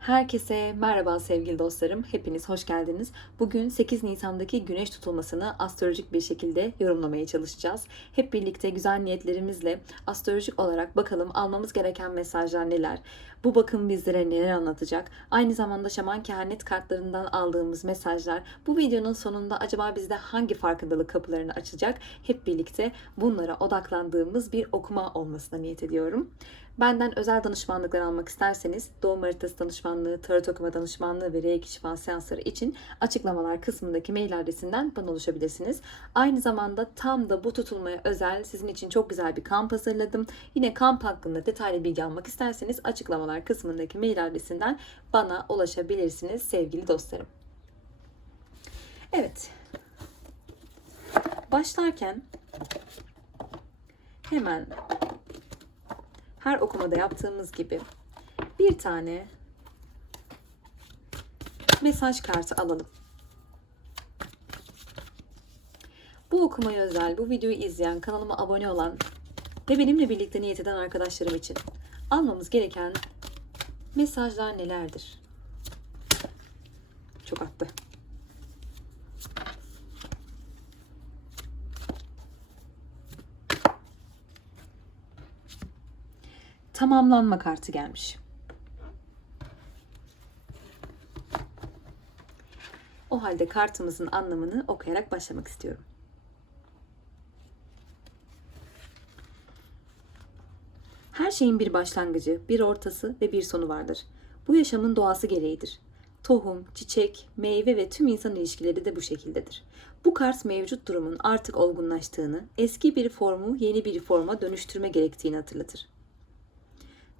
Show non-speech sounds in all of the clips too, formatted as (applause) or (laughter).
Herkese merhaba sevgili dostlarım. Hepiniz hoş geldiniz. Bugün 8 Nisan'daki güneş tutulmasını astrolojik bir şekilde yorumlamaya çalışacağız. Hep birlikte güzel niyetlerimizle astrolojik olarak bakalım almamız gereken mesajlar neler? Bu bakım bizlere neler anlatacak? Aynı zamanda şaman kehanet kartlarından aldığımız mesajlar bu videonun sonunda acaba bizde hangi farkındalık kapılarını açacak? Hep birlikte bunlara odaklandığımız bir okuma olmasına niyet ediyorum. Benden özel danışmanlıklar almak isterseniz doğum haritası danışmanlığı, tarot okuma danışmanlığı ve reiki şifa seansları için açıklamalar kısmındaki mail adresinden bana ulaşabilirsiniz. Aynı zamanda tam da bu tutulmaya özel sizin için çok güzel bir kamp hazırladım. Yine kamp hakkında detaylı bilgi almak isterseniz açıklamalar kısmındaki mail adresinden bana ulaşabilirsiniz sevgili dostlarım. Evet. Başlarken hemen her okumada yaptığımız gibi bir tane mesaj kartı alalım. Bu okumaya özel, bu videoyu izleyen, kanalıma abone olan ve benimle birlikte niyet eden arkadaşlarım için almamız gereken mesajlar nelerdir? Çok attı. Tamamlanma kartı gelmiş. O halde kartımızın anlamını okuyarak başlamak istiyorum. Her şeyin bir başlangıcı, bir ortası ve bir sonu vardır. Bu yaşamın doğası gereğidir. Tohum, çiçek, meyve ve tüm insan ilişkileri de bu şekildedir. Bu kart mevcut durumun artık olgunlaştığını, eski bir formu yeni bir forma dönüştürme gerektiğini hatırlatır.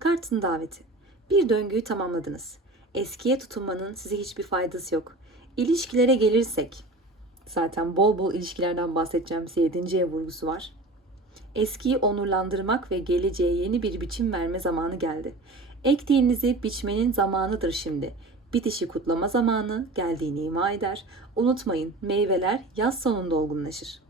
Kartın daveti. Bir döngüyü tamamladınız. Eskiye tutunmanın size hiçbir faydası yok. İlişkilere gelirsek, zaten bol bol ilişkilerden bahsedeceğim size 7. ev vurgusu var. Eskiyi onurlandırmak ve geleceğe yeni bir biçim verme zamanı geldi. Ektiğinizi biçmenin zamanıdır şimdi. Bitişi kutlama zamanı geldiğini ima eder. Unutmayın meyveler yaz sonunda olgunlaşır.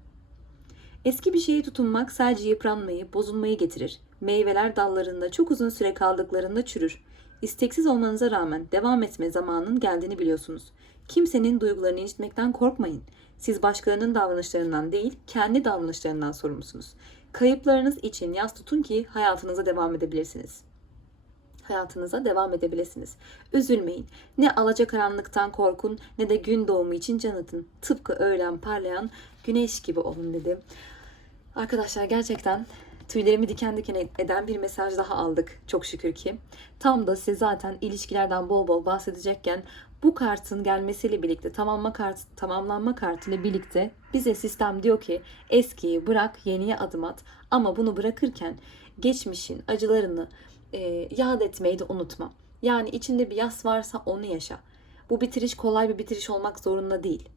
Eski bir şeye tutunmak sadece yıpranmayı, bozulmayı getirir. Meyveler dallarında çok uzun süre kaldıklarında çürür. İsteksiz olmanıza rağmen devam etme zamanının geldiğini biliyorsunuz. Kimsenin duygularını incitmekten korkmayın. Siz başkalarının davranışlarından değil, kendi davranışlarından sorumlusunuz. Kayıplarınız için yas tutun ki hayatınıza devam edebilirsiniz. Hayatınıza devam edebilirsiniz. Üzülmeyin. Ne alacakaranlıktan korkun ne de gün doğumu için can atın. Tıpkı öğlen parlayan güneş gibi olun dedi. Arkadaşlar gerçekten tüylerimi diken diken eden bir mesaj daha aldık çok şükür ki. Tam da size zaten ilişkilerden bol bol bahsedecekken bu kartın gelmesiyle birlikte tamamlanma kartı, tamamlanma kartı ile birlikte bize sistem diyor ki eskiyi bırak yeniye adım at ama bunu bırakırken geçmişin acılarını e, yad etmeyi de unutma. Yani içinde bir yas varsa onu yaşa. Bu bitiriş kolay bir bitiriş olmak zorunda değil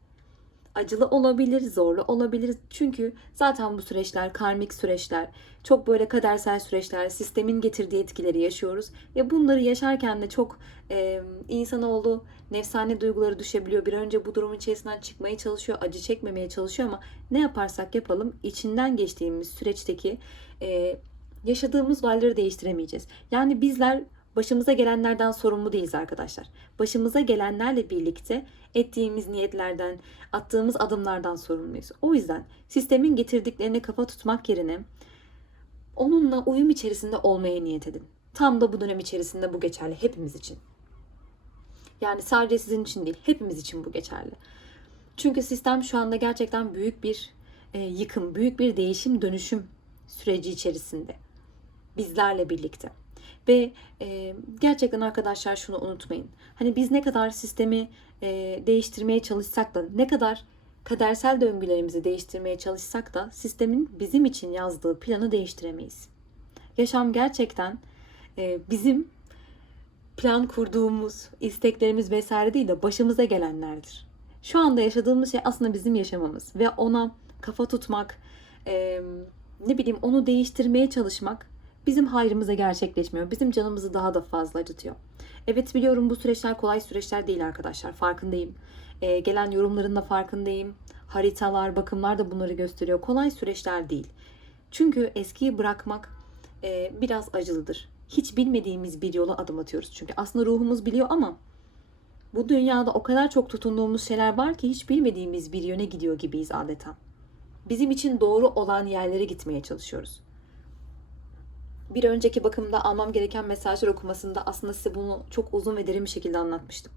acılı olabilir, zorlu olabilir. Çünkü zaten bu süreçler karmik süreçler, çok böyle kadersel süreçler, sistemin getirdiği etkileri yaşıyoruz ve bunları yaşarken de çok e, insanoğlu nefsane duyguları düşebiliyor. Bir önce bu durumun içerisinden çıkmaya çalışıyor, acı çekmemeye çalışıyor ama ne yaparsak yapalım içinden geçtiğimiz süreçteki e, yaşadığımız olayları değiştiremeyeceğiz. Yani bizler başımıza gelenlerden sorumlu değiliz arkadaşlar. Başımıza gelenlerle birlikte ettiğimiz niyetlerden, attığımız adımlardan sorumluyuz. O yüzden sistemin getirdiklerine kafa tutmak yerine onunla uyum içerisinde olmaya niyet edin. Tam da bu dönem içerisinde bu geçerli hepimiz için. Yani sadece sizin için değil, hepimiz için bu geçerli. Çünkü sistem şu anda gerçekten büyük bir e, yıkım, büyük bir değişim, dönüşüm süreci içerisinde. Bizlerle birlikte. Ve e, gerçekten arkadaşlar şunu unutmayın. Hani biz ne kadar sistemi e, değiştirmeye çalışsak da ne kadar kadersel döngülerimizi değiştirmeye çalışsak da sistemin bizim için yazdığı planı değiştiremeyiz. Yaşam gerçekten e, bizim plan kurduğumuz isteklerimiz vesaire değil de başımıza gelenlerdir. Şu anda yaşadığımız şey aslında bizim yaşamamız ve ona kafa tutmak, e, ne bileyim onu değiştirmeye çalışmak bizim hayrımıza gerçekleşmiyor. Bizim canımızı daha da fazla acıtıyor. Evet biliyorum bu süreçler kolay süreçler değil arkadaşlar. Farkındayım. Ee, gelen yorumların da farkındayım. Haritalar, bakımlar da bunları gösteriyor. Kolay süreçler değil. Çünkü eskiyi bırakmak e, biraz acılıdır. hiç bilmediğimiz bir yola adım atıyoruz. Çünkü aslında ruhumuz biliyor ama bu dünyada o kadar çok tutunduğumuz şeyler var ki hiç bilmediğimiz bir yöne gidiyor gibiyiz adeta. Bizim için doğru olan yerlere gitmeye çalışıyoruz. Bir önceki bakımda almam gereken mesajlar okumasında aslında size bunu çok uzun ve derin bir şekilde anlatmıştım.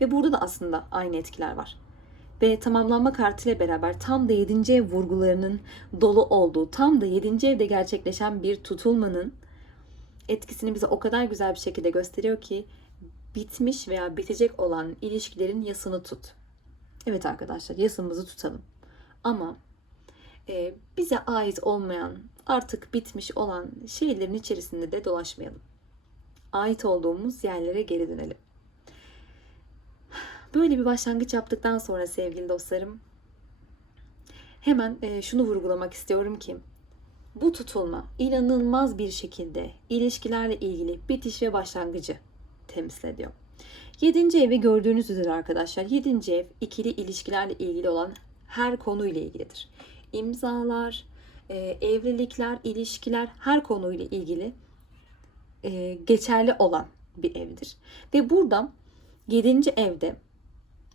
Ve burada da aslında aynı etkiler var. Ve tamamlanma kartıyla beraber tam da 7. ev vurgularının dolu olduğu, tam da 7. evde gerçekleşen bir tutulmanın etkisini bize o kadar güzel bir şekilde gösteriyor ki bitmiş veya bitecek olan ilişkilerin yasını tut. Evet arkadaşlar yasımızı tutalım. Ama e, bize ait olmayan, artık bitmiş olan şeylerin içerisinde de dolaşmayalım. Ait olduğumuz yerlere geri dönelim. Böyle bir başlangıç yaptıktan sonra sevgili dostlarım, hemen e, şunu vurgulamak istiyorum ki bu tutulma inanılmaz bir şekilde ilişkilerle ilgili bitiş ve başlangıcı temsil ediyor. Yedinci evi gördüğünüz üzere arkadaşlar, yedinci ev ikili ilişkilerle ilgili olan her konuyla ilgilidir. İmzalar, e, evlilikler, ilişkiler her konuyla ilgili e, geçerli olan bir evdir. Ve burada yedinci evde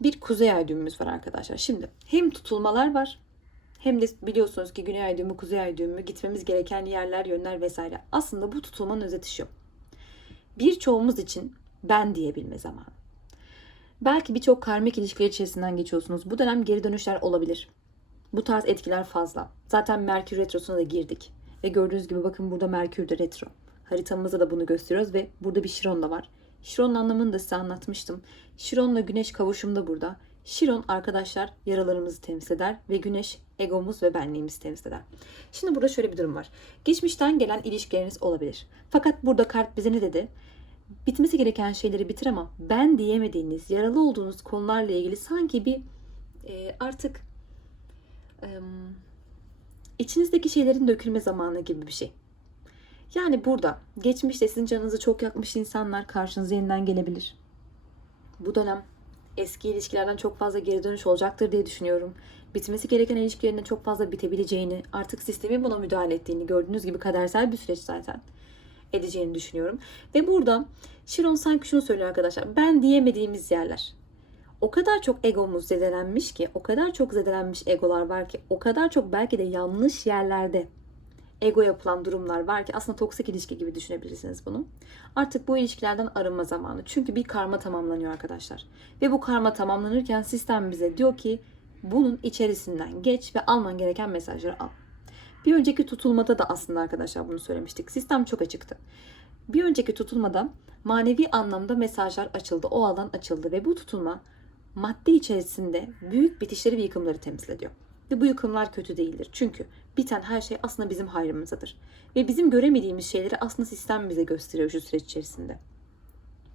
bir kuzey ay düğümümüz var arkadaşlar. Şimdi hem tutulmalar var hem de biliyorsunuz ki güney ay düğümü, kuzey ay düğümü gitmemiz gereken yerler, yönler vesaire. Aslında bu tutulmanın özeti şu. Birçoğumuz için ben diyebilme zamanı. Belki birçok karmik ilişkiler içerisinden geçiyorsunuz. Bu dönem geri dönüşler olabilir. Bu tarz etkiler fazla. Zaten Merkür Retrosu'na da girdik. Ve gördüğünüz gibi bakın burada Merkür de retro. Haritamızda da bunu gösteriyoruz ve burada bir Şiron da var. Şiron'un anlamını da size anlatmıştım. Şiron'la Güneş kavuşum da burada. Şiron arkadaşlar yaralarımızı temsil eder ve Güneş egomuz ve benliğimizi temsil eder. Şimdi burada şöyle bir durum var. Geçmişten gelen ilişkileriniz olabilir. Fakat burada kart bize ne dedi? Bitmesi gereken şeyleri bitir ama ben diyemediğiniz, yaralı olduğunuz konularla ilgili sanki bir e, artık içinizdeki şeylerin dökülme zamanı gibi bir şey. Yani burada geçmişte sizin canınızı çok yakmış insanlar karşınıza yeniden gelebilir. Bu dönem eski ilişkilerden çok fazla geri dönüş olacaktır diye düşünüyorum. Bitmesi gereken ilişkilerin çok fazla bitebileceğini, artık sistemin buna müdahale ettiğini gördüğünüz gibi kadersel bir süreç zaten edeceğini düşünüyorum. Ve burada Şiron sanki şunu söylüyor arkadaşlar. Ben diyemediğimiz yerler. O kadar çok egomuz zedelenmiş ki, o kadar çok zedelenmiş egolar var ki, o kadar çok belki de yanlış yerlerde ego yapılan durumlar var ki aslında toksik ilişki gibi düşünebilirsiniz bunu. Artık bu ilişkilerden arınma zamanı. Çünkü bir karma tamamlanıyor arkadaşlar. Ve bu karma tamamlanırken sistem bize diyor ki bunun içerisinden geç ve alman gereken mesajları al. Bir önceki tutulmada da aslında arkadaşlar bunu söylemiştik. Sistem çok açıktı. Bir önceki tutulmada manevi anlamda mesajlar açıldı. O alan açıldı ve bu tutulma madde içerisinde büyük bitişleri ve yıkımları temsil ediyor. Ve bu yıkımlar kötü değildir. Çünkü biten her şey aslında bizim hayrımızadır. Ve bizim göremediğimiz şeyleri aslında sistem bize gösteriyor şu süreç içerisinde.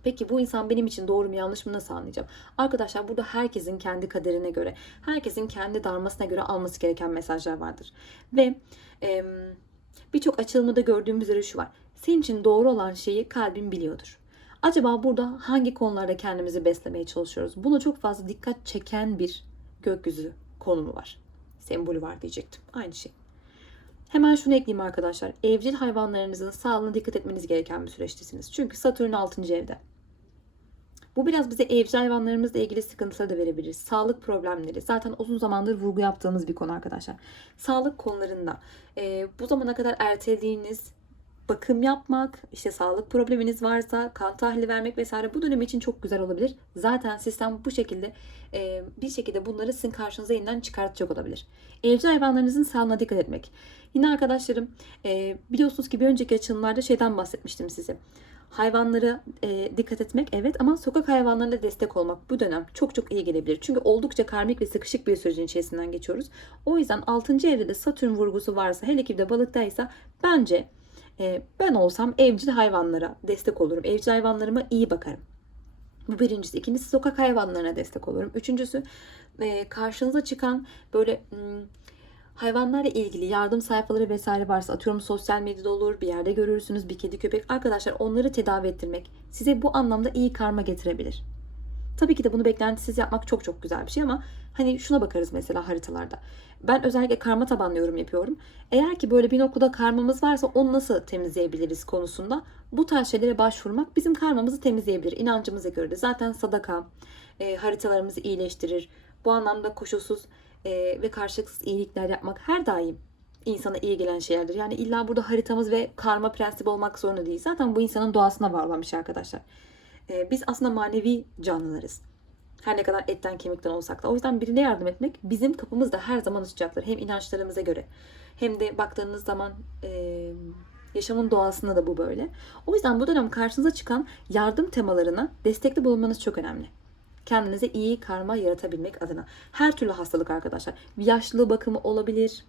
Peki bu insan benim için doğru mu yanlış mı nasıl anlayacağım? Arkadaşlar burada herkesin kendi kaderine göre, herkesin kendi darmasına göre alması gereken mesajlar vardır. Ve e, birçok açılımda gördüğümüz üzere şu var. Senin için doğru olan şeyi kalbin biliyordur. Acaba burada hangi konularda kendimizi beslemeye çalışıyoruz? Buna çok fazla dikkat çeken bir gökyüzü konumu var. Sembolü var diyecektim. Aynı şey. Hemen şunu ekleyeyim arkadaşlar. Evcil hayvanlarınızın sağlığına dikkat etmeniz gereken bir süreçtesiniz. Çünkü Satürn 6. evde. Bu biraz bize evcil hayvanlarımızla ilgili sıkıntıları da verebilir. Sağlık problemleri. Zaten uzun zamandır vurgu yaptığımız bir konu arkadaşlar. Sağlık konularında e, bu zamana kadar ertelediğiniz bakım yapmak, işte sağlık probleminiz varsa kan tahlili vermek vesaire bu dönem için çok güzel olabilir. Zaten sistem bu şekilde e, bir şekilde bunları sizin karşınıza yeniden çıkartacak olabilir. Evcil hayvanlarınızın sağlığına dikkat etmek. Yine arkadaşlarım e, biliyorsunuz ki bir önceki açılımlarda şeyden bahsetmiştim size. Hayvanlara e, dikkat etmek evet ama sokak hayvanlarına destek olmak bu dönem çok çok iyi gelebilir. Çünkü oldukça karmik ve sıkışık bir sürecin içerisinden geçiyoruz. O yüzden 6. evde de Satürn vurgusu varsa hele ki de balıktaysa bence e, ben olsam evcil hayvanlara destek olurum. Evcil hayvanlarıma iyi bakarım. Bu birincisi. İkincisi sokak hayvanlarına destek olurum. Üçüncüsü e, karşınıza çıkan böyle hmm, hayvanlarla ilgili yardım sayfaları vesaire varsa atıyorum sosyal medyada olur bir yerde görürsünüz bir kedi köpek arkadaşlar onları tedavi ettirmek size bu anlamda iyi karma getirebilir. Tabii ki de bunu beklentisiz yapmak çok çok güzel bir şey ama hani şuna bakarız mesela haritalarda. Ben özellikle karma tabanlı yorum yapıyorum. Eğer ki böyle bir noktada karmamız varsa onu nasıl temizleyebiliriz konusunda bu tarz şeylere başvurmak bizim karmamızı temizleyebilir. İnancımıza göre de zaten sadaka e, haritalarımızı iyileştirir. Bu anlamda koşulsuz e, ve karşılıksız iyilikler yapmak her daim insana iyi gelen şeylerdir. Yani illa burada haritamız ve karma prensibi olmak zorunda değil. Zaten bu insanın doğasına var şey arkadaşlar. E, biz aslında manevi canlılarız. Her ne kadar etten kemikten olsak da. O yüzden birine yardım etmek bizim kapımızda her zaman açacaktır. Hem inançlarımıza göre hem de baktığınız zaman e, yaşamın doğasında da bu böyle. O yüzden bu dönem karşınıza çıkan yardım temalarına destekli bulunmanız çok önemli. Kendinize iyi karma yaratabilmek adına. Her türlü hastalık arkadaşlar. Yaşlı bakımı olabilir.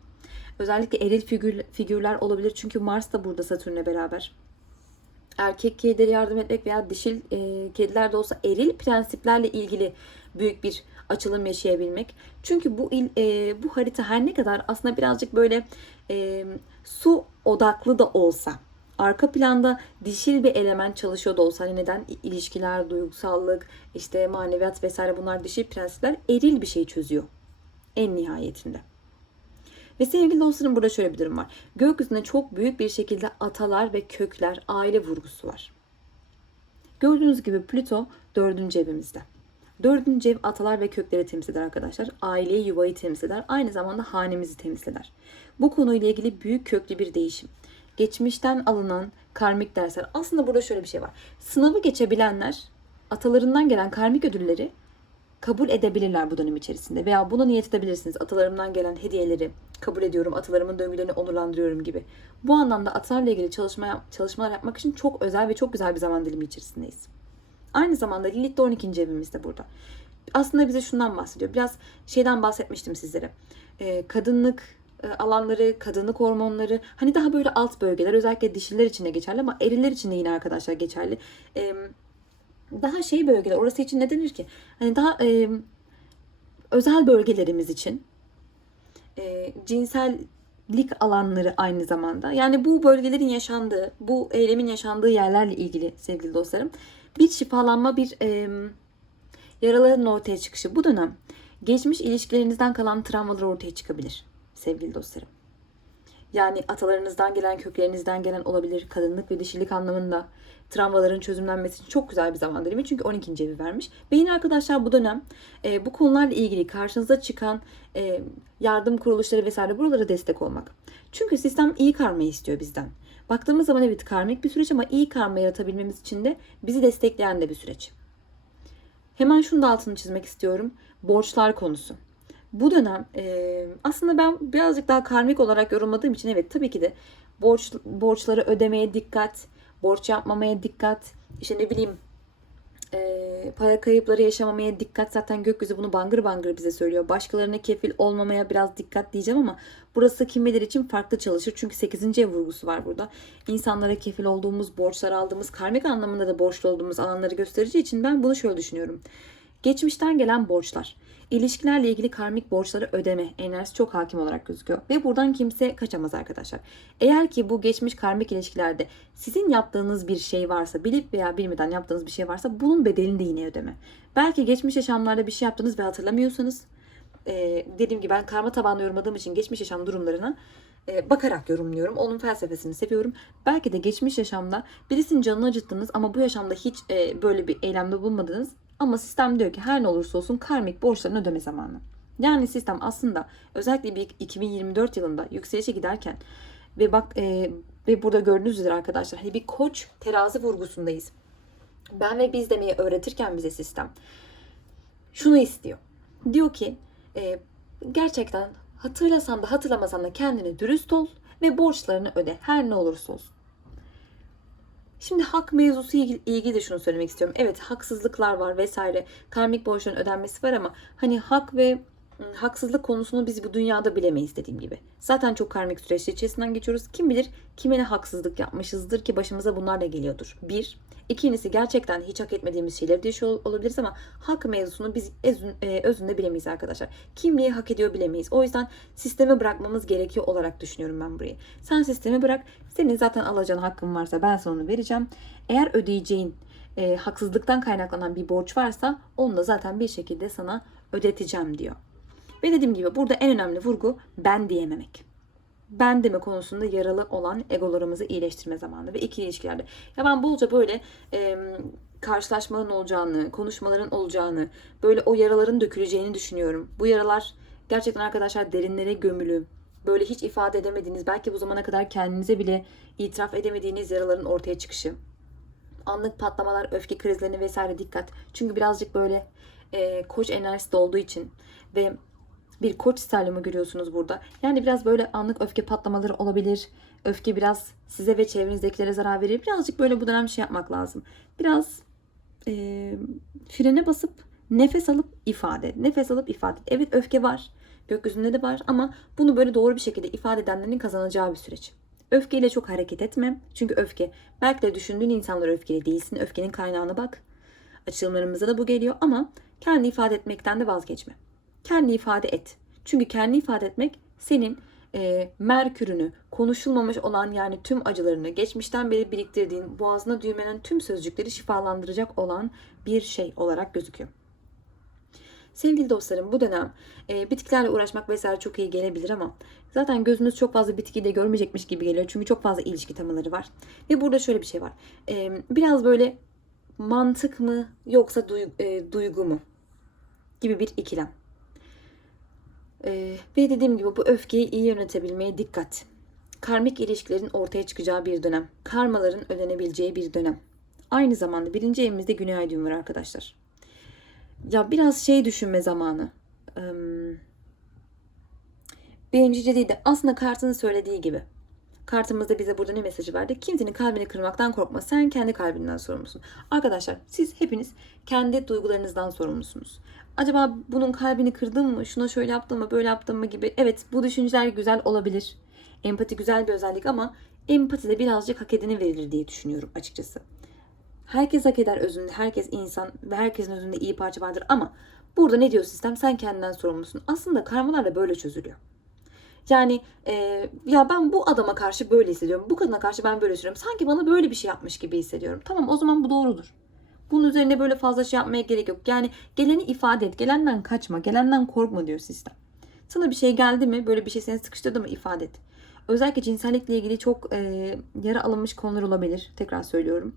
Özellikle eril figür, figürler olabilir. Çünkü Mars da burada Satürn'le beraber erkek kedilere yardım etmek veya dişil e, kediler de olsa eril prensiplerle ilgili büyük bir açılım yaşayabilmek. Çünkü bu il, e, bu harita her ne kadar aslında birazcık böyle e, su odaklı da olsa arka planda dişil bir element çalışıyor da olsa hani neden ilişkiler, duygusallık, işte maneviyat vesaire bunlar dişil prensipler eril bir şey çözüyor en nihayetinde. Ve sevgili dostlarım burada şöyle bir durum var. Gökyüzünde çok büyük bir şekilde atalar ve kökler, aile vurgusu var. Gördüğünüz gibi Plüto dördüncü evimizde. Dördüncü ev atalar ve kökleri temsil eder arkadaşlar. Aileyi, yuvayı temsil eder. Aynı zamanda hanemizi temsil eder. Bu konuyla ilgili büyük köklü bir değişim. Geçmişten alınan karmik dersler. Aslında burada şöyle bir şey var. Sınavı geçebilenler atalarından gelen karmik ödülleri kabul edebilirler bu dönem içerisinde. Veya buna niyet edebilirsiniz. Atalarımdan gelen hediyeleri kabul ediyorum. Atalarımın döngülerini onurlandırıyorum gibi. Bu anlamda atalarla ilgili çalışma, çalışmalar yapmak için çok özel ve çok güzel bir zaman dilimi içerisindeyiz. Aynı zamanda Lilith de 12. evimizde burada. Aslında bize şundan bahsediyor. Biraz şeyden bahsetmiştim sizlere. Ee, kadınlık e, alanları, kadınlık hormonları, hani daha böyle alt bölgeler özellikle dişiler için de geçerli ama eriller için de yine arkadaşlar geçerli. Ee, daha şey bölgeler, orası için ne denir ki? Hani daha e, özel bölgelerimiz için e, cinsellik alanları aynı zamanda. Yani bu bölgelerin yaşandığı, bu eylemin yaşandığı yerlerle ilgili sevgili dostlarım bir şifalanma, bir e, yaraların ortaya çıkışı. Bu dönem geçmiş ilişkilerinizden kalan travmalar ortaya çıkabilir sevgili dostlarım. Yani atalarınızdan gelen, köklerinizden gelen olabilir. Kadınlık ve dişilik anlamında travmaların çözümlenmesi için çok güzel bir zaman dilimi. Çünkü 12. evi vermiş. Ve yine arkadaşlar bu dönem e, bu konularla ilgili karşınıza çıkan e, yardım kuruluşları vesaire buralara destek olmak. Çünkü sistem iyi karmayı istiyor bizden. Baktığımız zaman evet karmik bir süreç ama iyi karma yaratabilmemiz için de bizi destekleyen de bir süreç. Hemen şunu da altını çizmek istiyorum. Borçlar konusu. Bu dönem e, aslında ben birazcık daha karmik olarak yorumladığım için evet tabii ki de borç borçları ödemeye dikkat, borç yapmamaya dikkat, işte ne bileyim e, para kayıpları yaşamamaya dikkat zaten gökyüzü bunu bangır bangır bize söylüyor. Başkalarına kefil olmamaya biraz dikkat diyeceğim ama burası kim bilir için farklı çalışır. Çünkü 8. ev vurgusu var burada. İnsanlara kefil olduğumuz, borçlar aldığımız, karmik anlamında da borçlu olduğumuz alanları göstereceği için ben bunu şöyle düşünüyorum. Geçmişten gelen borçlar, ilişkilerle ilgili karmik borçları ödeme enerjisi çok hakim olarak gözüküyor. Ve buradan kimse kaçamaz arkadaşlar. Eğer ki bu geçmiş karmik ilişkilerde sizin yaptığınız bir şey varsa, bilip veya bilmeden yaptığınız bir şey varsa bunun bedelini de yine ödeme. Belki geçmiş yaşamlarda bir şey yaptınız ve hatırlamıyorsanız, e, dediğim gibi ben karma tabanlı yorumladığım için geçmiş yaşam durumlarına e, bakarak yorumluyorum. Onun felsefesini seviyorum. Belki de geçmiş yaşamda birisinin canını acıttınız ama bu yaşamda hiç e, böyle bir eylemde bulunmadınız. Ama sistem diyor ki her ne olursa olsun karmik borçlarını ödeme zamanı. Yani sistem aslında özellikle bir 2024 yılında yükselişe giderken ve bak e, ve burada gördüğünüz üzere arkadaşlar hani bir koç terazi vurgusundayız. Ben ve biz demeyi öğretirken bize sistem şunu istiyor. Diyor ki e, gerçekten hatırlasan da hatırlamasan da kendine dürüst ol ve borçlarını öde her ne olursa olsun. Şimdi hak mevzusu ilgili, de şunu söylemek istiyorum. Evet haksızlıklar var vesaire. Karmik borçların ödenmesi var ama hani hak ve haksızlık konusunu biz bu dünyada bilemeyiz dediğim gibi. Zaten çok karmik süreçler içerisinden geçiyoruz. Kim bilir kime ne haksızlık yapmışızdır ki başımıza bunlar da geliyordur. Bir. İkincisi gerçekten hiç hak etmediğimiz şeyleri de yaşıyor olabiliriz ama hak mevzusunu biz e, özünde bilemeyiz arkadaşlar. Kim neyi hak ediyor bilemeyiz. O yüzden sisteme bırakmamız gerekiyor olarak düşünüyorum ben burayı. Sen sistemi bırak. Senin zaten alacağın hakkın varsa ben sana onu vereceğim. Eğer ödeyeceğin e, haksızlıktan kaynaklanan bir borç varsa onu da zaten bir şekilde sana ödeteceğim diyor. Ve dediğim gibi burada en önemli vurgu ben diyememek. Ben deme konusunda yaralı olan egolarımızı iyileştirme zamanı ve ikili ilişkilerde. Ya ben bolca böyle e, karşılaşmaların olacağını, konuşmaların olacağını, böyle o yaraların döküleceğini düşünüyorum. Bu yaralar gerçekten arkadaşlar derinlere gömülü, böyle hiç ifade edemediğiniz, belki bu zamana kadar kendinize bile itiraf edemediğiniz yaraların ortaya çıkışı. Anlık patlamalar, öfke krizlerine vesaire dikkat. Çünkü birazcık böyle e, koç enerjisi olduğu için ve bir koç sterlimi görüyorsunuz burada. Yani biraz böyle anlık öfke patlamaları olabilir. Öfke biraz size ve çevrenizdekilere zarar verir. Birazcık böyle bu dönem şey yapmak lazım. Biraz e, frene basıp nefes alıp ifade. Nefes alıp ifade. Evet öfke var. Gökyüzünde de var ama bunu böyle doğru bir şekilde ifade edenlerin kazanacağı bir süreç. Öfkeyle çok hareket etme. Çünkü öfke belki de düşündüğün insanlar öfkeli değilsin. Öfkenin kaynağına bak. Açılımlarımızda da bu geliyor ama kendi ifade etmekten de vazgeçme. Kendi ifade et. Çünkü kendi ifade etmek senin e, merkürünü, konuşulmamış olan yani tüm acılarını, geçmişten beri biriktirdiğin, boğazına düğmelen tüm sözcükleri şifalandıracak olan bir şey olarak gözüküyor. Sevgili dostlarım bu dönem e, bitkilerle uğraşmak vesaire çok iyi gelebilir ama zaten gözünüz çok fazla bitkiyi de görmeyecekmiş gibi geliyor. Çünkü çok fazla ilişki temaları var. Ve burada şöyle bir şey var. E, biraz böyle mantık mı yoksa duy- e, duygu mu gibi bir ikilem. Ve dediğim gibi bu öfkeyi iyi yönetebilmeye dikkat. Karmik ilişkilerin ortaya çıkacağı bir dönem. Karmaların ödenebileceği bir dönem. Aynı zamanda birinci evimizde Güney Ay düğümü var arkadaşlar. Ya biraz şey düşünme zamanı. Ee, Bencilce değil de aslında kartın söylediği gibi. Kartımızda bize burada ne mesajı verdi? Kimsenin kalbini kırmaktan korkma. Sen kendi kalbinden sorumlusun. Arkadaşlar siz hepiniz kendi duygularınızdan sorumlusunuz. Acaba bunun kalbini kırdım mı? Şuna şöyle yaptım mı? Böyle yaptım mı? Gibi. Evet bu düşünceler güzel olabilir. Empati güzel bir özellik ama empati de birazcık hak edene verilir diye düşünüyorum açıkçası. Herkes hak eder özünde. Herkes insan ve herkesin özünde iyi parça vardır ama burada ne diyor sistem? Sen kendinden sorumlusun. Aslında karmalar da böyle çözülüyor. Yani e, ya ben bu adama karşı böyle hissediyorum. Bu kadına karşı ben böyle hissediyorum. Sanki bana böyle bir şey yapmış gibi hissediyorum. Tamam o zaman bu doğrudur. Bunun üzerine böyle fazla şey yapmaya gerek yok. Yani geleni ifade et. Gelenden kaçma. Gelenden korkma diyor sistem. Sana bir şey geldi mi? Böyle bir şey seni sıkıştırdı mı? ifade et. Özellikle cinsellikle ilgili çok e, yara alınmış konular olabilir. Tekrar söylüyorum.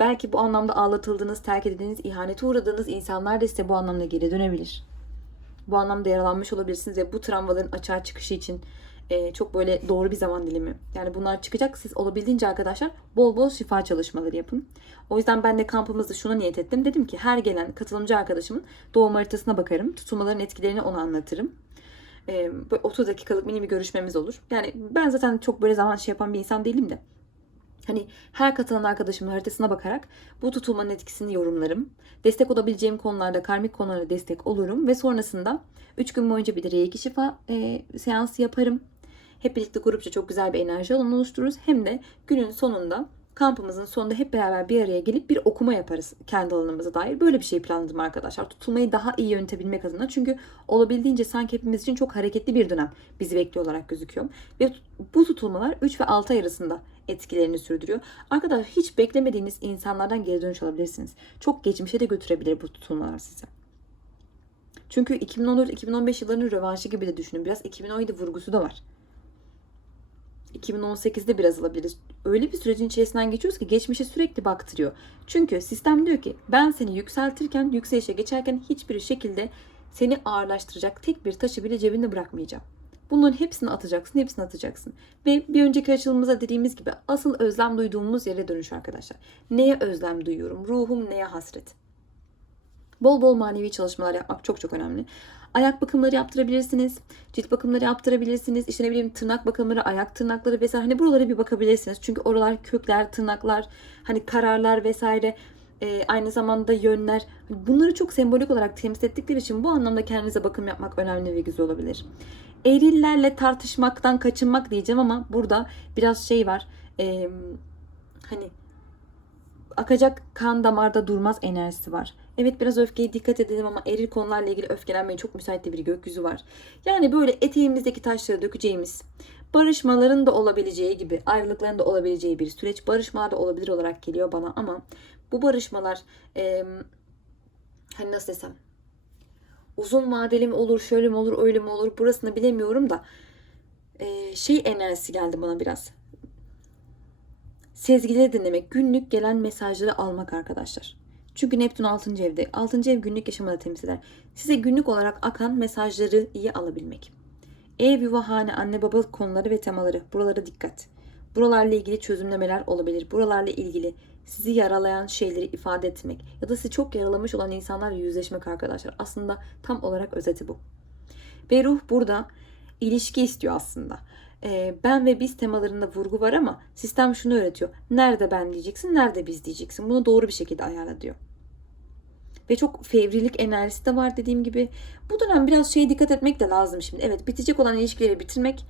Belki bu anlamda ağlatıldığınız, terk edildiğiniz, ihanete uğradığınız insanlar da size bu anlamda geri dönebilir. Bu anlamda yaralanmış olabilirsiniz ve bu travmaların açığa çıkışı için e, çok böyle doğru bir zaman dilimi. Yani bunlar çıkacak. Siz olabildiğince arkadaşlar bol bol şifa çalışmaları yapın. O yüzden ben de kampımızda şuna niyet ettim. Dedim ki her gelen katılımcı arkadaşımın doğum haritasına bakarım. Tutulmaların etkilerini ona anlatırım. E, böyle 30 dakikalık mini bir görüşmemiz olur. Yani ben zaten çok böyle zaman şey yapan bir insan değilim de. Hani her katılan arkadaşımın haritasına bakarak bu tutulmanın etkisini yorumlarım. Destek olabileceğim konularda karmik konulara destek olurum ve sonrasında 3 gün boyunca bir de Reiki şifa e, seansı yaparım. Hep birlikte grupça çok güzel bir enerji alanı oluştururuz. Hem de günün sonunda kampımızın sonunda hep beraber bir araya gelip bir okuma yaparız kendi alanımıza dair. Böyle bir şey planladım arkadaşlar. Tutulmayı daha iyi yönetebilmek adına. Çünkü olabildiğince sanki hepimiz için çok hareketli bir dönem bizi bekliyor olarak gözüküyor. Ve bu tutulmalar 3 ve 6 ay arasında etkilerini sürdürüyor. Arkadaşlar hiç beklemediğiniz insanlardan geri dönüş alabilirsiniz. Çok geçmişe de götürebilir bu tutulmalar size. Çünkü 2014-2015 yıllarının rövanşı gibi de düşünün. Biraz 2017 vurgusu da var. 2018'de biraz alabiliriz. Öyle bir sürecin içerisinden geçiyoruz ki geçmişe sürekli baktırıyor. Çünkü sistem diyor ki ben seni yükseltirken, yükselişe geçerken hiçbir şekilde seni ağırlaştıracak tek bir taşı bile cebinde bırakmayacağım. Bunların hepsini atacaksın, hepsini atacaksın. Ve bir önceki açılımımızda dediğimiz gibi asıl özlem duyduğumuz yere dönüş arkadaşlar. Neye özlem duyuyorum? Ruhum neye hasret? Bol bol manevi çalışmalar yapmak çok çok önemli. Ayak bakımları yaptırabilirsiniz. Cilt bakımları yaptırabilirsiniz. İşte ne bileyim tırnak bakımları, ayak tırnakları vesaire. Hani buralara bir bakabilirsiniz. Çünkü oralar kökler, tırnaklar, hani kararlar vesaire. E, aynı zamanda yönler. Bunları çok sembolik olarak temsil ettikleri için bu anlamda kendinize bakım yapmak önemli ve güzel olabilir. Erillerle tartışmaktan kaçınmak diyeceğim ama burada biraz şey var. E, hani akacak kan damarda durmaz enerjisi var. Evet biraz öfkeye dikkat edelim ama eril konularla ilgili öfkelenmeye çok müsait bir gökyüzü var. Yani böyle eteğimizdeki taşları dökeceğimiz, barışmaların da olabileceği gibi, ayrılıkların da olabileceği bir süreç. Barışmalar da olabilir olarak geliyor bana ama Bu barışmalar e, hani nasıl desem uzun vadeli mi olur, şöyle mi olur, öyle mi olur burasını bilemiyorum da e, şey enerjisi geldi bana biraz. Sezgileri dinlemek, günlük gelen mesajları almak arkadaşlar. Çünkü Neptün 6. evde. 6. ev günlük yaşamı da temsil eder. Size günlük olarak akan mesajları iyi alabilmek. Ev, yuva, hane, anne baba konuları ve temaları. Buralara dikkat. Buralarla ilgili çözümlemeler olabilir. Buralarla ilgili sizi yaralayan şeyleri ifade etmek ya da sizi çok yaralamış olan insanlarla yüzleşmek arkadaşlar. Aslında tam olarak özeti bu. Ve ruh burada ilişki istiyor aslında. Ee, ben ve biz temalarında vurgu var ama sistem şunu öğretiyor. Nerede ben diyeceksin, nerede biz diyeceksin. Bunu doğru bir şekilde ayarla diyor. Ve çok fevrilik enerjisi de var dediğim gibi. Bu dönem biraz şeye dikkat etmek de lazım şimdi. Evet bitecek olan ilişkileri bitirmek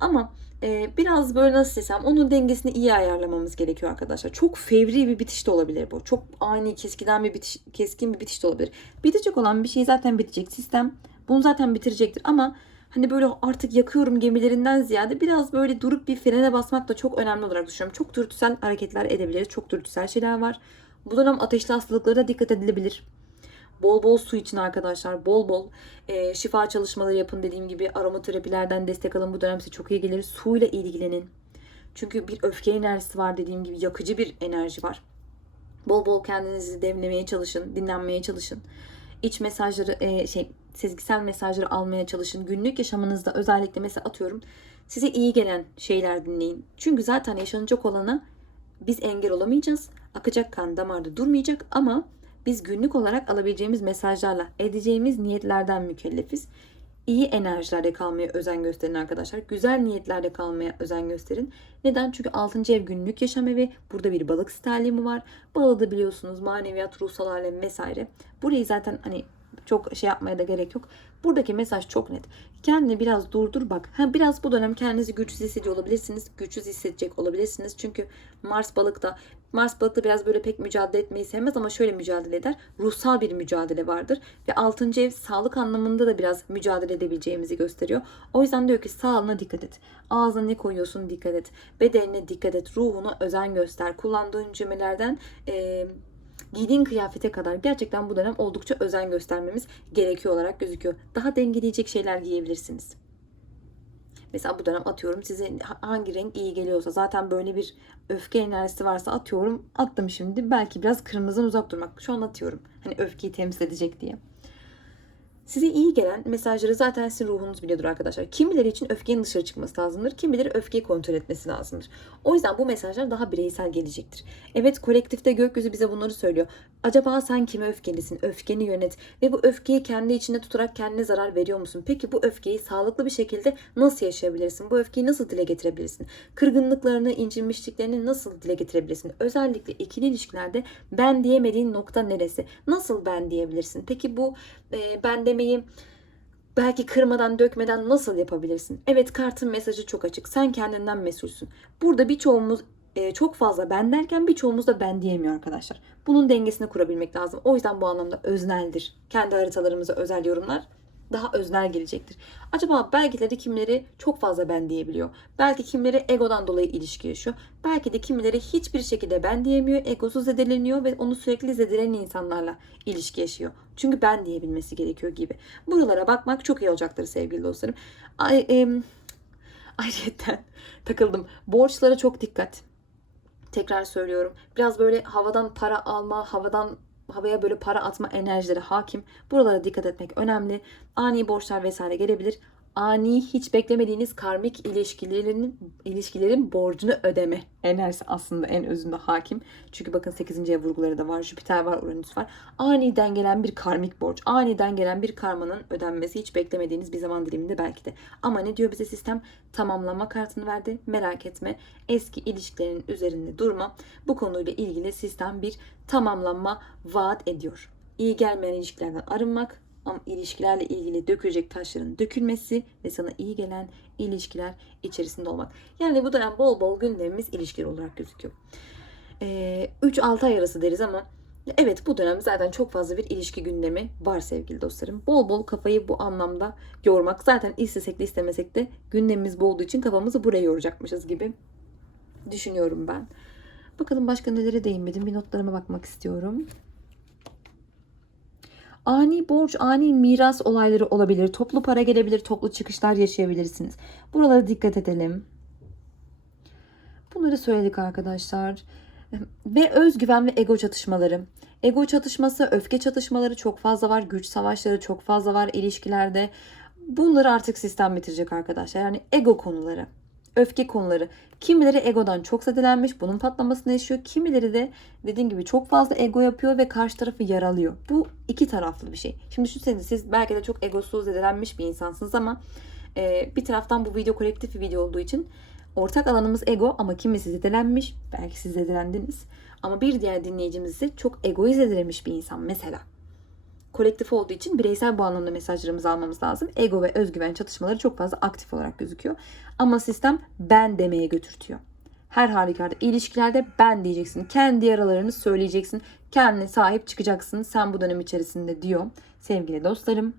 ama e, biraz böyle nasıl desem onun dengesini iyi ayarlamamız gerekiyor arkadaşlar. Çok fevri bir bitiş de olabilir bu. Çok ani keskiden bir bitiş, keskin bir bitiş de olabilir. Bitecek olan bir şey zaten bitecek. Sistem bunu zaten bitirecektir ama hani böyle artık yakıyorum gemilerinden ziyade biraz böyle durup bir frene basmak da çok önemli olarak düşünüyorum. Çok dürtüsel hareketler edebiliriz. Çok dürtüsel şeyler var. Bu dönem ateşli hastalıklara dikkat edilebilir. Bol bol su için arkadaşlar. Bol bol e, şifa çalışmaları yapın dediğim gibi aromaterapilerden destek alın. Bu dönem size çok iyi gelir. Suyla ilgilenin. Çünkü bir öfke enerjisi var dediğim gibi yakıcı bir enerji var. Bol bol kendinizi demlemeye çalışın, dinlenmeye çalışın. İç mesajları, e, şey sezgisel mesajları almaya çalışın. Günlük yaşamınızda özellikle mesela atıyorum size iyi gelen şeyler dinleyin. Çünkü zaten yaşanacak olana biz engel olamayacağız. Akacak kan damarda durmayacak ama biz günlük olarak alabileceğimiz mesajlarla edeceğimiz niyetlerden mükellefiz. İyi enerjilerde kalmaya özen gösterin arkadaşlar. Güzel niyetlerde kalmaya özen gösterin. Neden? Çünkü 6. ev günlük yaşam evi. Burada bir balık sterlimi var. Balığı da biliyorsunuz maneviyat, ruhsal alem vesaire. Burayı zaten hani çok şey yapmaya da gerek yok. Buradaki mesaj çok net. Kendini biraz durdur bak. Ha, biraz bu dönem kendinizi güçsüz hissediyor olabilirsiniz. Güçsüz hissedecek olabilirsiniz. Çünkü Mars balıkta Mars balıkta biraz böyle pek mücadele etmeyi sevmez ama şöyle mücadele eder. Ruhsal bir mücadele vardır. Ve 6. ev sağlık anlamında da biraz mücadele edebileceğimizi gösteriyor. O yüzden diyor ki sağlığına dikkat et. Ağzına ne koyuyorsun dikkat et. Bedenine dikkat et. Ruhuna özen göster. Kullandığın cümlelerden e, giydiğin kıyafete kadar gerçekten bu dönem oldukça özen göstermemiz gerekiyor olarak gözüküyor. Daha dengeleyecek şeyler giyebilirsiniz. Mesela bu dönem atıyorum size hangi renk iyi geliyorsa zaten böyle bir öfke enerjisi varsa atıyorum attım şimdi belki biraz kırmızıdan uzak durmak. Şu an atıyorum hani öfkeyi temsil edecek diye. Size iyi gelen mesajları zaten sizin ruhunuz biliyordur arkadaşlar. Kimileri için öfkenin dışarı çıkması lazımdır. Kimileri öfkeyi kontrol etmesi lazımdır. O yüzden bu mesajlar daha bireysel gelecektir. Evet kolektifte gökyüzü bize bunları söylüyor. Acaba sen kime öfkelisin? Öfkeni yönet. Ve bu öfkeyi kendi içinde tutarak kendine zarar veriyor musun? Peki bu öfkeyi sağlıklı bir şekilde nasıl yaşayabilirsin? Bu öfkeyi nasıl dile getirebilirsin? Kırgınlıklarını, incinmişliklerini nasıl dile getirebilirsin? Özellikle ikili ilişkilerde ben diyemediğin nokta neresi? Nasıl ben diyebilirsin? Peki bu e, ben demeyi belki kırmadan dökmeden nasıl yapabilirsin? Evet kartın mesajı çok açık. Sen kendinden mesulsün. Burada birçoğumuz e, çok fazla ben derken birçoğumuz da ben diyemiyor arkadaşlar. Bunun dengesini kurabilmek lazım. O yüzden bu anlamda özneldir. Kendi haritalarımıza özel yorumlar daha öznel gelecektir. Acaba belki kimleri çok fazla ben diyebiliyor. Belki kimleri egodan dolayı ilişki yaşıyor. Belki de kimileri hiçbir şekilde ben diyemiyor. Egosu zedeleniyor ve onu sürekli zedeleyen insanlarla ilişki yaşıyor. Çünkü ben diyebilmesi gerekiyor gibi. Buralara bakmak çok iyi olacaktır sevgili dostlarım. Ay, e, (laughs) ayrıca takıldım. Borçlara çok dikkat. Tekrar söylüyorum. Biraz böyle havadan para alma, havadan havaya böyle para atma enerjileri hakim. Buralara dikkat etmek önemli. Ani borçlar vesaire gelebilir. Ani hiç beklemediğiniz karmik ilişkilerin ilişkilerin borcunu ödeme enerjisi aslında en özünde hakim. Çünkü bakın 8. ev vurguları da var. Jüpiter var, Uranüs var. Aniden gelen bir karmik borç, aniden gelen bir karmanın ödenmesi hiç beklemediğiniz bir zaman diliminde belki de. Ama ne diyor bize sistem? Tamamlama kartını verdi. Merak etme. Eski ilişkilerin üzerinde durma. Bu konuyla ilgili sistem bir tamamlanma vaat ediyor. İyi gelmeyen ilişkilerden arınmak, ama ilişkilerle ilgili dökülecek taşların dökülmesi ve sana iyi gelen ilişkiler içerisinde olmak. Yani bu dönem bol bol gündemimiz ilişkiler olarak gözüküyor. Ee, 3-6 ay arası deriz ama evet bu dönem zaten çok fazla bir ilişki gündemi var sevgili dostlarım. Bol bol kafayı bu anlamda yormak. Zaten istesek de istemesek de gündemimiz bu olduğu için kafamızı buraya yoracakmışız gibi düşünüyorum ben. Bakalım başka nelere değinmedim. Bir notlarıma bakmak istiyorum. Ani borç, ani miras olayları olabilir. Toplu para gelebilir, toplu çıkışlar yaşayabilirsiniz. Buralara dikkat edelim. Bunları söyledik arkadaşlar. Ve özgüven ve ego çatışmaları. Ego çatışması, öfke çatışmaları çok fazla var. Güç savaşları çok fazla var ilişkilerde. Bunları artık sistem bitirecek arkadaşlar. Yani ego konuları, öfke konuları. Kimileri egodan çok zedelenmiş, bunun patlamasını yaşıyor. Kimileri de dediğim gibi çok fazla ego yapıyor ve karşı tarafı yaralıyor. Bu iki taraflı bir şey. Şimdi düşünsenize siz belki de çok egosuz zedelenmiş bir insansınız ama e, bir taraftan bu video kolektif bir video olduğu için ortak alanımız ego ama kimisi zedelenmiş. Belki siz zedelendiniz. Ama bir diğer dinleyicimiz ise çok egoyu zedelemiş bir insan mesela. Kolektif olduğu için bireysel bu anlamda mesajlarımızı almamız lazım. Ego ve özgüven çatışmaları çok fazla aktif olarak gözüküyor. Ama sistem ben demeye götürtüyor. Her halükarda ilişkilerde ben diyeceksin. Kendi yaralarını söyleyeceksin. Kendine sahip çıkacaksın sen bu dönem içerisinde diyor. Sevgili dostlarım.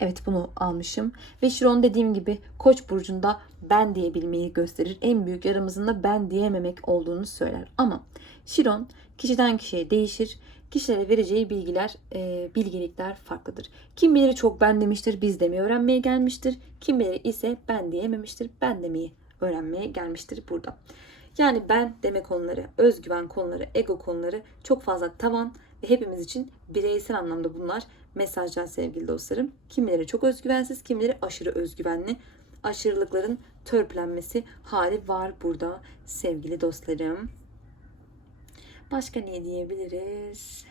Evet bunu almışım. Ve Şiron dediğim gibi Koç burcunda ben diyebilmeyi gösterir. En büyük yaramızın da ben diyememek olduğunu söyler. Ama Şiron kişiden kişiye değişir. Kişilere vereceği bilgiler, e, bilgelikler farklıdır. Kimileri çok ben demiştir, biz demeyi öğrenmeye gelmiştir. Kimileri ise ben diyememiştir, ben demeyi öğrenmeye gelmiştir burada. Yani ben deme konuları, özgüven konuları, ego konuları çok fazla tavan ve hepimiz için bireysel anlamda bunlar mesajlar sevgili dostlarım. Kimileri çok özgüvensiz, kimileri aşırı özgüvenli. Aşırılıkların törpülenmesi hali var burada sevgili dostlarım. Başka ne diyebiliriz?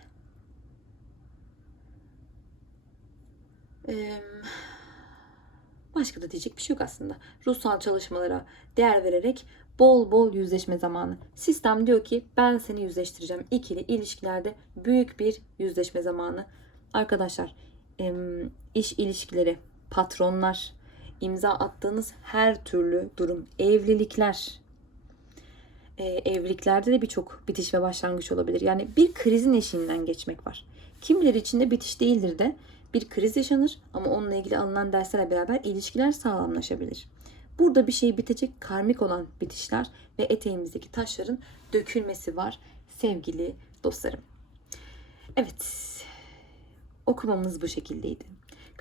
Başka da diyecek bir şey yok aslında. Ruhsal çalışmalara değer vererek bol bol yüzleşme zamanı. Sistem diyor ki ben seni yüzleştireceğim. İkili ilişkilerde büyük bir yüzleşme zamanı. Arkadaşlar iş ilişkileri, patronlar, imza attığınız her türlü durum, evlilikler, e, evliliklerde de birçok bitiş ve başlangıç olabilir. Yani bir krizin eşiğinden geçmek var. Kimileri için de bitiş değildir de bir kriz yaşanır ama onunla ilgili alınan derslerle beraber ilişkiler sağlamlaşabilir. Burada bir şey bitecek karmik olan bitişler ve eteğimizdeki taşların dökülmesi var sevgili dostlarım. Evet okumamız bu şekildeydi.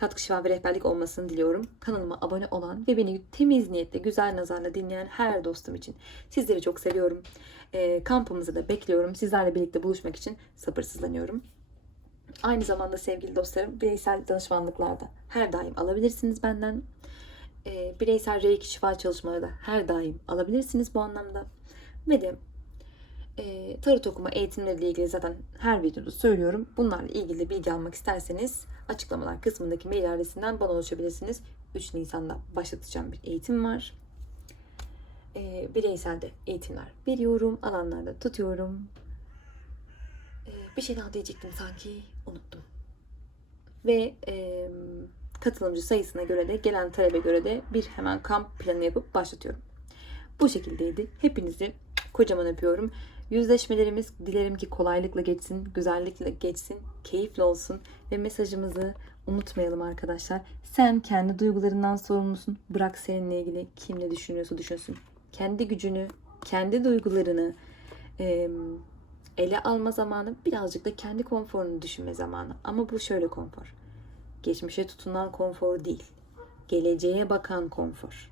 Katkı şifa ve rehberlik olmasını diliyorum. Kanalıma abone olan ve beni temiz niyetle, güzel nazarla dinleyen her dostum için. Sizleri çok seviyorum. E, kampımızı da bekliyorum. Sizlerle birlikte buluşmak için sabırsızlanıyorum. Aynı zamanda sevgili dostlarım bireysel danışmanlıklarda her daim alabilirsiniz benden. E, bireysel reiki şifa çalışmaları da her daim alabilirsiniz bu anlamda. Ve de e, tarot okuma eğitimleriyle ilgili zaten her videoda söylüyorum. Bunlarla ilgili bilgi almak isterseniz açıklamalar kısmındaki mail adresinden bana ulaşabilirsiniz. 3 Nisan'da başlatacağım bir eğitim var. E, bireysel de eğitimler veriyorum. Alanlarda tutuyorum. E, bir şey daha diyecektim sanki. Unuttum. Ve e, katılımcı sayısına göre de gelen talebe göre de bir hemen kamp planı yapıp başlatıyorum. Bu şekildeydi. Hepinizi kocaman öpüyorum. Yüzleşmelerimiz dilerim ki kolaylıkla geçsin, güzellikle geçsin, keyifli olsun ve mesajımızı unutmayalım arkadaşlar. Sen kendi duygularından sorumlusun. Bırak seninle ilgili kim ne düşünüyorsa düşünsün. Kendi gücünü, kendi duygularını e, ele alma zamanı birazcık da kendi konforunu düşünme zamanı. Ama bu şöyle konfor. Geçmişe tutunan konfor değil. Geleceğe bakan konfor.